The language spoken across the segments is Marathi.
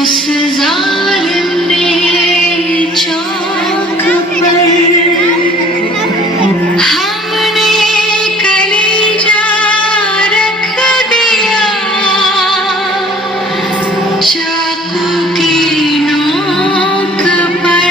उस जालिम ने चौक पर हमने कलेजा रख दिया, चाकू की नोक पर।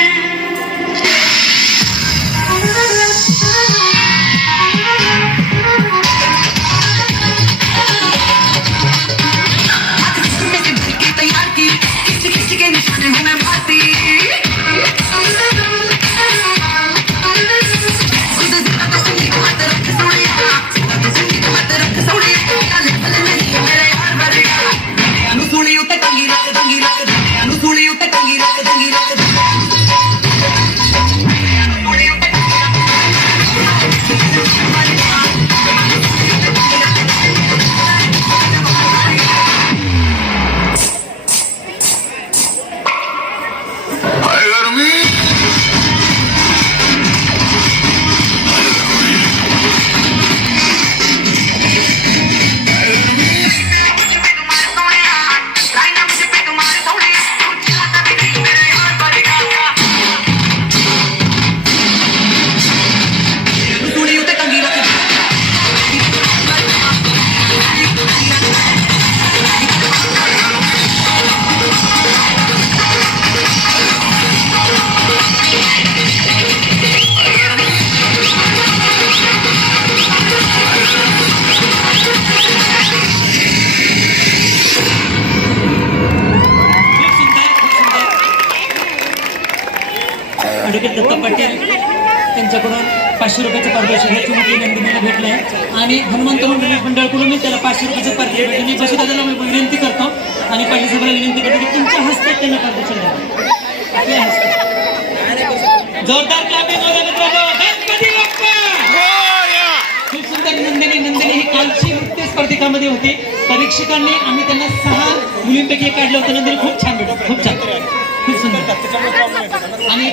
ॲडव्होकेट दत्ता पाटील त्यांच्याकडून 500 रुपयाचं पारितोषिक हे चुमकी नंदिनीला भेटलं आहे आणि हनुमंत मंडळाकडून मी त्याला 500 रुपयाचं पारितोषिक मी बसूदादाला विनंती करतो आणि पाटील साहेबांना विनंती करतो की तुमच्या हस्ते त्यांना पारितोषिक द्या, आपल्या हस्ते जोरदार क्लॅपिंग होऊ द्या मित्रांनो. गणपती बाप्पा खूप सुंदर. नंदिनी ही कालची नृत्य स्पर्धिकामध्ये होती. परीक्षकांनी आम्ही त्यांना 6 मुलींपैकी काढलं होतं. नंदिनी खूप छान भेटलं, खूप छान, खूप सुंदर. आणि